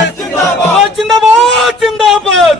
जिंदाबाद जिंदाबाद जिंदाबाद।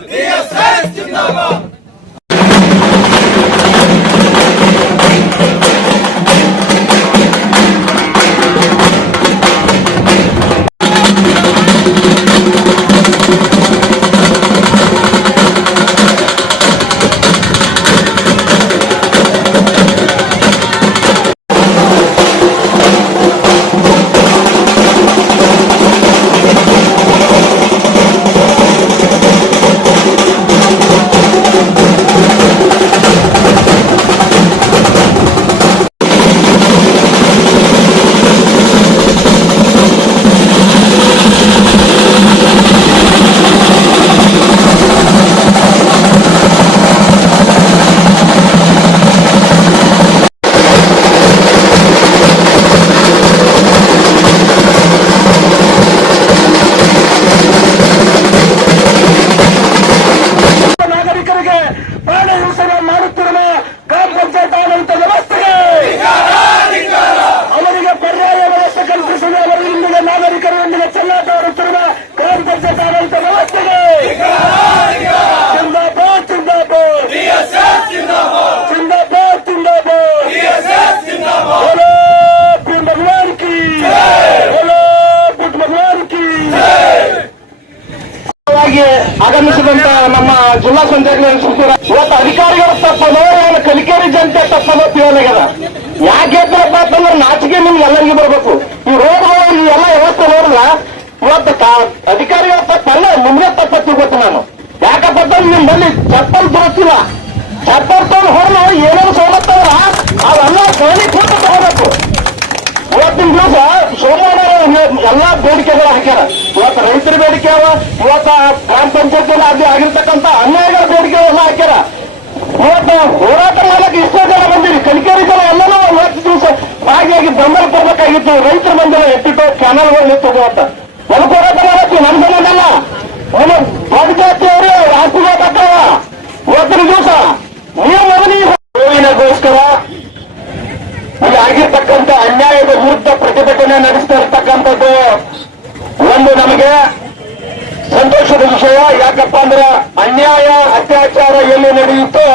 ಆಗಮಿಸಿದಂತ ನಮ್ಮ ಜಿಲ್ಲಾ ಪಂಚಾಯತ್ ಇವತ್ತು ಅಧಿಕಾರಿಗಳ ತಪ್ಪನೋ ಕಲಿಕೇರಿ ಜನತೆ ತಪ್ಪನೋ ತಿಳಿಯಲಾಗ್ಯದ. ಯಾಕೆ ಅಂತಂದ್ರೆ ನಾಚಿಕೆ ನಿಮ್ಗೆ ಎಲ್ಲರಿಗೂ ಬರ್ಬೇಕು. ಈ ರೋಡ್ಗಳು ಈ ಎಲ್ಲ ವ್ಯವಸ್ಥೆ ನೋಡಲ್ಲ. ಇವತ್ತು ಅಧಿಕಾರಿಗಳ ತಪ್ಪಲ್ಲ, ನಿಮ್ಗೆ ತಪ್ಪ ತಿಳ್ಕೊತೀನಿ ನಾನು. ಯಾಕಪ್ಪ ಅಂತಂದ್ರೆ ನಿಮ್ಮಲ್ಲಿ ಚಪ್ಪಲ್ ಬರುತ್ತಿಲ್ಲ. ಚಪ್ಪಲ್ ತಗೊಂಡು ಹೊರಲು ಏನೇನು ಸವಲತ್ತವ್ರ ಅವೆಲ್ಲ ಕೈಲಿ ಕೊಟ್ಟು ತಗೋಬೇಕು. ಇವತ್ತಿನ ದಿವಸ ಸೋಮವಾರ ಎಲ್ಲಾ ಬೇಡಿಕೆಗಳು ಹಾಕ್ಯಾರ. ಇವತ್ತು ರೈತರ ಬೇಡಿಕೆ ಅವ, ಇವತ್ತು ಗ್ರಾಮ ಪಂಚಾಯತ್ ಅಲ್ಲಿ ಆಗಿರ್ತಕ್ಕಂಥ ಅನ್ಯಾಯಗಳ ಬೇಡಿಕೆಗಳೆಲ್ಲ ಹಾಕ್ಯಾರ. ಇವತ್ತು ಹೋರಾಟ ಮಾಡಕ್ಕೆ ಇಷ್ಟೋ ಜನ ಬಂದಿರಿ, ಕಲಿಕೇರಿ ಜನ ಎಲ್ಲನೂ ಇವತ್ತು ದಿವಸ ಭಾಗಿಯಾಗಿ ಬೆಂಬಲ ಕೊಡ್ಬೇಕಾಗಿತ್ತು. ರೈತರ ಬಂದಿಲ್ಲ, ಎಟ್ಟಿಟ್ಟು ಕ್ಯಾನಲ್ಗಳು ನಿಂತು ಇವತ್ತು ಹೊಲಕ್ಕೆ ಹೋರಾಟ ಮಾಡತ್ತೀವಿ. ನಮ್ಮ ಸಂಬಂಧಲ್ಲ, ದೊಡ್ಡ ಜಾತಿಯವರು ಆಸ್ತಿಗಳು ಬರ್ತಾವ. ಇವತ್ತಿನ ದಿವಸ ನಿಯಮಗೋಸ್ಕರ ಇಲ್ಲಿ ಆಗಿರ್ತಕ್ಕಂಥ ಅನ್ಯಾಯದ ವಿರುದ್ಧ ಪ್ರತಿಭಟನೆ ನಡೆಸ್ತಾ ಇರ್ತಕ್ಕಂಥದ್ದು ಒಂದು ನಮಗೆ ಸಂತೋಷದ ವಿಷಯ. ಯಾಕಪ್ಪ ಅಂದ್ರೆ ಅನ್ಯಾಯ ಅತ್ಯಾಚಾರ ಎಲ್ಲಿ ನಡೆಯುತ್ತೋ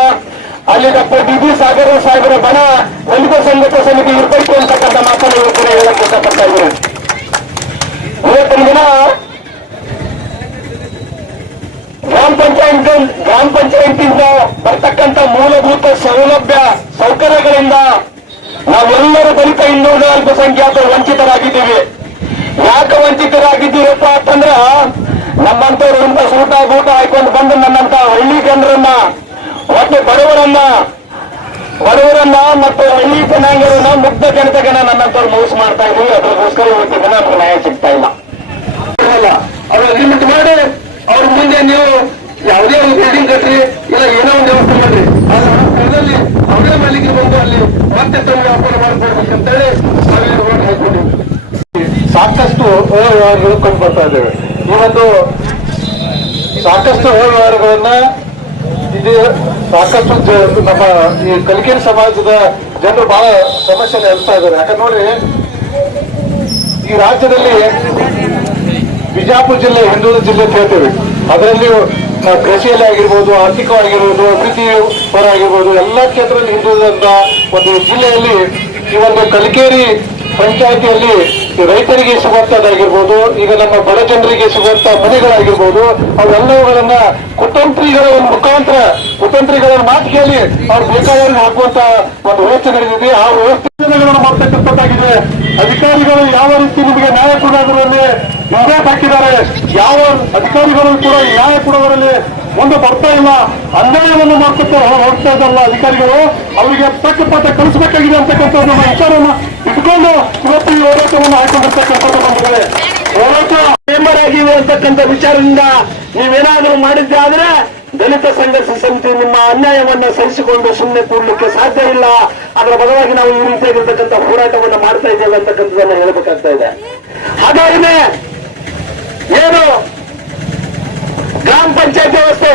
ಅಲ್ಲಿ ಡಾಕ್ಟರ್ ಡಿ ಸಾಗರ ಬಣ ದಲಿತ ಸಂಘಟ ಸಮಿತಿ ಇರಬೇಕು ಅಂತಕ್ಕಂಥ ಮಾತನ್ನು ಕೂಡ ಹೇಳಕ್ಕೆ ಇಷ್ಟಪಡ್ತಾ ಇದ್ದೀನಿ. ಇವತ್ತಿನ ದಿನ ಗ್ರಾಮ ಪಂಚಾಯತಿಂದ ಬರ್ತಕ್ಕಂಥ ಮೂಲಭೂತ ಸೌಕರ್ಯಗಳಿಂದ ನಾವೆಲ್ಲರೂ ದಲಿತ ಹಿಂದುಳಿದ ಅಲ್ಪಸಂಖ್ಯಾತರು ವಂಚಿತರಾಗಿದ್ದೀವಿ. ಯಾಕೆ ವಂಚಿತರಾಗಿದ್ದೀರಪ್ಪ ಅಂತಂದ್ರ ನಮ್ಮಂತವ್ರು ಇಂಥ ಸೂಟ ಬೂಟ ಹಾಕೊಂಡು ಬಂದು ನನ್ನಂತ ಹಳ್ಳಿ ಜನರನ್ನ ಮತ್ತು ಬಡವರನ್ನ ಮತ್ತು ಹಳ್ಳಿ ಜನಾಂಗರನ್ನ ಮುಗ್ಧ ಜನತೆಗನ ನನ್ನಂತವ್ರು ಮೋಸ ಮಾಡ್ತಾ ಇದ್ದೀವಿ. ಅದಕ್ಕೋಸ್ಕರ ಇವತ್ತಿನ ದಿನ ನಮ್ಗೆ ನ್ಯಾಯ ಸಿಗ್ತಾ ಇಲ್ಲ. ಅವ್ರ ಲಿಮಿಟ್ ಮಾಡಿ ಅವ್ರ ಮುಂದೆ ನೀವು ಯಾವುದೇ ಒಂದು ಬಿಲ್ಡಿಂಗ್ ಕಟ್ರಿ, ಇಲ್ಲ ಏನೋ ಒಂದು ವ್ಯವಸ್ಥೆ ಮಾಡ್ರಿ, ಅದರಲ್ಲಿ ಅವರೇ ಮಾಲೀಕರು ಬಂದು ಅಲ್ಲಿ ಮತ್ತೆ ತಮ್ಮ ವ್ಯಾಪಾರ ಮಾಡ್ಕೊಡ್ಬೇಕಂತೇಳಿ ನಾವೇನು ಓಟ್ ಹಾಕೊಂಡಿವಿ. ಸಾಕಷ್ಟು ಅವ್ಯವಹಾರಗಳು ಕಂಡು ಬರ್ತಾ ಇದ್ದೇವೆ. ಈ ಒಂದು ಸಾಕಷ್ಟು ಅವ್ಯವಹಾರಗಳನ್ನ ಇದು ಸಾಕಷ್ಟು ನಮ್ಮ ಈ ಕಲಿಕೇರಿ ಸಮಾಜದ ಜನರು ಬಹಳ ಸಮಸ್ಯೆ ಎದುರಿಸ್ತಾ ಇದ್ದಾರೆ. ಯಾಕಂದ್ರೆ ನೋಡ್ರಿ, ಈ ರಾಜ್ಯದಲ್ಲಿ ಬಿಜಾಪುರ ಜಿಲ್ಲೆ ಹಿಂದುಳಿದ ಜಿಲ್ಲೆ ಅಂತ ಹೇಳ್ತೇವೆ. ಅದರಲ್ಲಿ ಕೃಷಿಯಲ್ಲಿ ಆಗಿರ್ಬೋದು, ಆರ್ಥಿಕವಾಗಿರ್ಬೋದು, ಅಭಿವೃದ್ಧಿ ಪರ ಆಗಿರ್ಬೋದು, ಎಲ್ಲ ಕ್ಷೇತ್ರದಲ್ಲಿ ಹಿಂದುಳಿದಂತ ಒಂದು ಜಿಲ್ಲೆಯಲ್ಲಿ ಈ ಒಂದು ಕಲಿಕೇರಿ ಪಂಚಾಯಿತಿಯಲ್ಲಿ ರೈತರಿಗೆ ಸಿಗುವಂತದ್ದಾಗಿರ್ಬೋದು, ಈಗ ನಮ್ಮ ಬಡ ಜನರಿಗೆ ಸಿಗುವಂತ ಮನೆಗಳಾಗಿರ್ಬೋದು, ಅವೆಲ್ಲವುಗಳನ್ನ ಕುತಂತ್ರಿಗಳ ಮುಖಾಂತರ ಕುತಂತ್ರಿಗಳ ಮಾತು ಕೇಳಿ ಅವ್ರು ಬೇಕಾದವ್ರಿಗೆ ಹಾಕುವಂತ ಒಂದು ವ್ಯವಸ್ಥೆ ನಡೆದಿದೆ. ಆ ವ್ಯವಸ್ಥೆಗಳನ್ನು ಮಾಡ್ತಕ್ಕಂಥದ್ದಾಗಿದೆ. ಅಧಿಕಾರಿಗಳು ಯಾವ ರೀತಿ ನಿಮಗೆ ನ್ಯಾಯ ಕೊಡೋದ್ರಲ್ಲಿ ಹಿಂದೇಟ್ ಹಾಕಿದ್ದಾರೆ. ಯಾವ ಅಧಿಕಾರಿಗಳು ಕೂಡ ನ್ಯಾಯ ಕೊಡೋದ್ರಲ್ಲಿ ಮುಂದೆ ಬರ್ತಾ ಇಲ್ಲ. ಅನ್ಯಾಯವನ್ನು ಮಾಡ್ತಾ ಹೋಗ್ತಾ ಇದ್ದಲ್ಲ ಅಧಿಕಾರಿಗಳು. ಅವರಿಗೆ ತಕ್ಕ ಪಾಠ ಕಲಿಸಬೇಕಾಗಿದೆ ಅಂತಕ್ಕಂಥ ನಮ್ಮ ವಿಚಾರವನ್ನು ಇಟ್ಕೊಂಡು ಇವತ್ತು ಈ ಹೋರಾಟವನ್ನು ಹಾಕೊಂಡಿರ್ತಕ್ಕಂಥದ್ದು ನಮಗೆ ಹೋರಾಟ ಮೆಂಬರ್ ಆಗಿವೆ ಅಂತಕ್ಕಂಥ ವಿಚಾರದಿಂದ ನೀವೇನಾದರೂ ಮಾಡಿದ್ದೆ ಆದ್ರೆ ದಲಿತ ಸಂಘರ್ಷ ಸಮಿತಿ ನಿಮ್ಮ ಅನ್ಯಾಯವನ್ನ ಸಹಿಸಿಕೊಂಡು ಸುಮ್ಮನೆ ಕೂಡ್ಲಿಕ್ಕೆ ಸಾಧ್ಯ ಇಲ್ಲ. ಅದರ ಬದಲಾಗಿ ನಾವು ಈ ರೀತಿಯಾಗಿರ್ತಕ್ಕಂಥ ಹೋರಾಟವನ್ನು ಮಾಡ್ತಾ ಇದ್ದೇವೆ ಅಂತಕ್ಕಂಥದ್ದನ್ನ ಹೇಳಬೇಕಾಗ್ತಾ ಇದೆ. ಹಾಗಾದ್ರೆ ಏನು ಗ್ರಾಮ ಪಂಚಾಯತ್ ವ್ಯವಸ್ಥೆ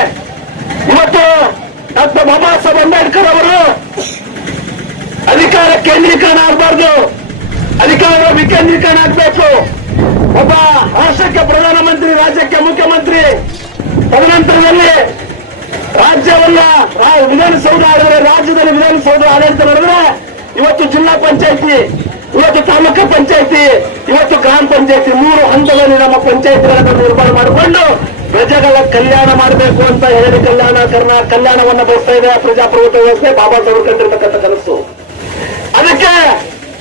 ಇವತ್ತು ಡಾಕ್ಟರ್ ಬಾಬಾ ಸಾಹೇಬ್ ಅಂಬೇಡ್ಕರ್ ಅವರು ಅಧಿಕಾರ ಕೇಂದ್ರೀಕರಣ ಆಗಬಾರ್ದು, ಅಧಿಕಾರ ವಿಕೇಂದ್ರೀಕರಣ ಆಗಬೇಕು. ಒಬ್ಬ ರಾಷ್ಟ್ರಕ್ಕೆ ಪ್ರಧಾನಮಂತ್ರಿ, ರಾಜ್ಯಕ್ಕೆ ಮುಖ್ಯಮಂತ್ರಿ, ತದನಂತರದಲ್ಲಿ ರಾಜ್ಯವನ್ನ ವಿಧಾನಸೌಧ ಆಡಿದ್ರೆ, ರಾಜ್ಯದಲ್ಲಿ ವಿಧಾನಸೌಧ ಆಡಳಿತ ನಡೆದ್ರೆ, ಇವತ್ತು ಜಿಲ್ಲಾ ಪಂಚಾಯತಿ, ಇವತ್ತು ತಾಲೂಕು ಪಂಚಾಯತಿ, ಇವತ್ತು ಗ್ರಾಮ ಪಂಚಾಯತಿ, 3 ಹಂತದಲ್ಲಿ ನಮ್ಮ ಪಂಚಾಯತಿಗಳನ್ನು ನಿರ್ಮಾಣ ಮಾಡಿಕೊಂಡು ಪ್ರಜೆಗಳ ಕಲ್ಯಾಣ ಮಾಡಬೇಕು ಅಂತ ಹೇಳಿ ಕಲ್ಯಾಣವನ್ನ ಬಯಸ್ತಾ ಇದೆ ಪ್ರಜಾಪ್ರಭುತ್ವ ವ್ಯವಸ್ಥೆ, ಬಾಬಾ ಸಾಹೇಬರು ಕಂಡಿರ್ತಕ್ಕಂಥ ಕನಸು. ಅದಕ್ಕೆ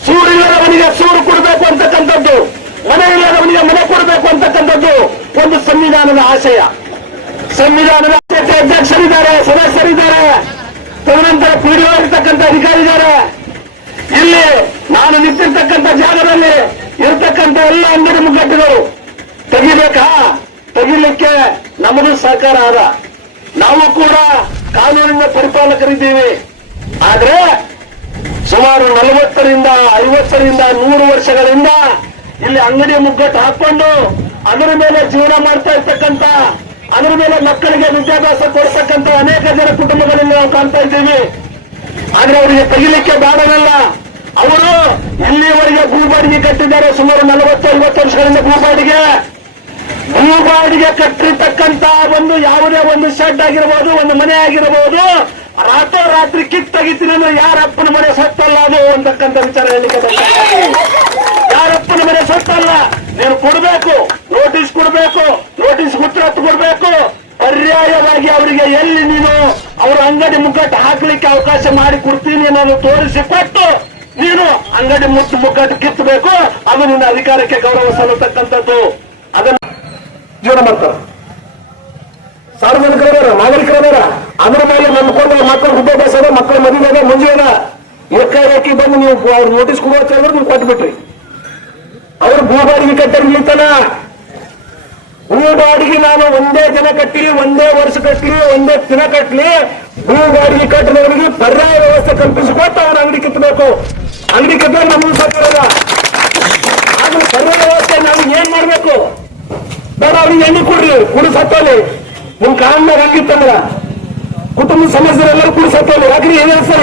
ಸೂರಿಲ್ಲದವನಿಗೆ ಸೂರು ಕೊಡಬೇಕು ಅಂತಕ್ಕಂಥದ್ದು, ಮನೆ ಇಲ್ಲದವನಿಗೆ ಮನೆ ಕೊಡಬೇಕು ಅಂತಕ್ಕಂಥದ್ದು ಒಂದು ಸಂವಿಧಾನದ ಆಶಯ. ಸಂವಿಧಾನದ ಅಧ್ಯಕ್ಷರಿದ್ದಾರೆ, ಸದಸ್ಯರಿದ್ದಾರೆ, ತದನಂತರ ಪಿಡಿಒ ಇರ್ತಕ್ಕಂಥ ಅಧಿಕಾರಿದ್ದಾರೆ. ಇಲ್ಲಿ ನಾನು ನಿಂತಿರ್ತಕ್ಕಂಥ ಜಾಗದಲ್ಲಿ ಇರ್ತಕ್ಕಂಥ ಎಲ್ಲ ಅಂಗಡಿ ಮುಗ್ಗಟ್ಟುಗಳು ತೆಗಿಬೇಕಾ? ತೆಗಿಲಿಕ್ಕೆ ನಮ್ಮದು ಸಹಕಾರ ಆದ. ನಾವು ಕೂಡ ಕಾನೂನಿನ ಪರಿಪಾಲಕರಿದ್ದೀವಿ. ಆದ್ರೆ ಸುಮಾರು 40ರಿಂದ 50ರಿಂದ 100 ವರ್ಷಗಳಿಂದ ಇಲ್ಲಿ ಅಂಗಡಿ ಮುಗ್ಗಟ್ಟು ಹಾಕೊಂಡು ಅದರ ಮೇಲೆ ಜೀವನ ಮಾಡ್ತಾ ಇರ್ತಕ್ಕಂಥ, ಅದರ ಮೇಲೆ ಮಕ್ಕಳಿಗೆ ವಿದ್ಯಾಭ್ಯಾಸ ಕೊಡ್ತಕ್ಕಂಥ ಅನೇಕ ಜನ ಕುಟುಂಬಗಳಲ್ಲಿ ನಾವು ಕಾಣ್ತಾ ಇದ್ದೀವಿ. ಆದ್ರೆ ಅವರಿಗೆ ತೆಗಿಲಿಕ್ಕೆ ಬೇಡವಲ್ಲ. ಅವರು ಇಲ್ಲಿವರೆಗೆ ಭೂಬಾಡಿಗೆ ಕಟ್ಟಿದ್ದಾರೆ. ಸುಮಾರು 40-50 ವರ್ಷಗಳಿಂದ ಭೂಬಾಡಿಗೆ ಕಟ್ಟಿರ್ತಕ್ಕಂಥ ಒಂದು ಯಾವುದೇ ಒಂದು ಶೆಡ್ ಆಗಿರಬಹುದು, ಒಂದು ಮನೆ ಆಗಿರಬಹುದು, ರಾತ್ರಿ ಕಿತ್ತಗಿತೀನಿ ಅಂದ್ರೆ ಯಾರಪ್ಪನ ಮನೆ ಸತ್ತಲ್ಲ ಅದು ಅಂತಕ್ಕಂಥ ವಿಚಾರ ಹೇಳಿಕೆ. ಯಾರಪ್ಪನ ಮನೆ ಸತ್ತಲ್ಲ, ನೀನು ಕೊಡಬೇಕು, ನೋಟಿಸ್ ಕೊಡಬೇಕು, ನೋಟಿಸ್ ಉತ್ತರ ಕೊಡಬೇಕು. ಪರ್ಯಾಯವಾಗಿ ಅವರಿಗೆ ಎಲ್ಲಿ ನೀನು ಅವರ ಅಂಗಡಿ ಮುಗ್ಗಟ್ಟು ಹಾಕ್ಲಿಕ್ಕೆ ಅವಕಾಶ ಮಾಡಿ ಕೊಡ್ತೀನಿ ಅನ್ನೋದು ತೋರಿಸಿ ಕೊಟ್ಟು ನೀನು ಅಂಗಡಿ ಮುಗ್ಗಟ್ಟು ಕಿತ್ತಬೇಕು. ಅದು ನಿನ್ನ ಅಧಿಕಾರಕ್ಕೆ ಗೌರವ ಸಲ್ಲತಕ್ಕಂಥದ್ದು. ಅದನ್ನ ಜೀವನ ಮಾಡ್ತಾರೆ. ಸಾರ್ವಜನಿಕರ ನಾಗರಿಕರ ಅದರ ಮೇಲೆ ನಂಬಿಕೊಂಡು ಮಕ್ಕಳು ವಿದ್ಯಾಭ್ಯಾಸ ಅದ, ಮಕ್ಕಳ ಮದುವೆ ಅದ, ಮುಂಜೆ ಅದ, ಏಕಾಏಕಿ ಬಂದು ನೀವು ಅವ್ರು ನೋಟಿಸ್ ಕೊಡುವ ನೀವು ಕೊಟ್ಬಿಟ್ರಿ. ಅವ್ರು ಭೂಬಾಡಿಗೆ ಕಟ್ಟಿರ್ಲಿತ್ತಾನ. ಭೂಬಾಡಿಗೆ ನಾನು ಒಂದೇ ದಿನ ಕಟ್ಟಿ, ಒಂದೇ ವರ್ಷ ಕಟ್ಟಲಿ, ಒಂದೇ ದಿನ ಕಟ್ಟಲಿ, ಭೂಬಾಡಿಗೆ ಕಟ್ಟಿದವರಿಗೆ ಪರ್ಯಾಯ ವ್ಯವಸ್ಥೆ ಕಲ್ಪಿಸಿಕೊಟ್ಟು ಅವ್ರ ಅಂಗಡಿ ಕಿತ್ತಬೇಕು. ಅಂಗಡಿ ಕಿತ್ತರೆ ನಮಗೂ ಸರ್ಕಾರ. ಆದ್ರೆ ಪರ್ಯಾಯ ವ್ಯವಸ್ಥೆ ನಾವು ಏನ್ ಮಾಡ್ಬೇಕು? ಬೇಡ, ಅವ್ರಿಗೆ ಎಣ್ಣೆ ಕೊಡ್ರಿ, ಕುಡಿ ಸತ್ತೋಲಿ. ನಿಮ್ ಕಾಮದಾಗ ಹಂಗಿತ್ತಂದ್ರ ಕುಟುಂಬ ಸಮಸ್ಯೆ ಎಲ್ಲರೂ ಕುಡಿ ಸತ್ತೋಲಿ. ಯಾಕ್ರಿ ಏನ್ ಸರ್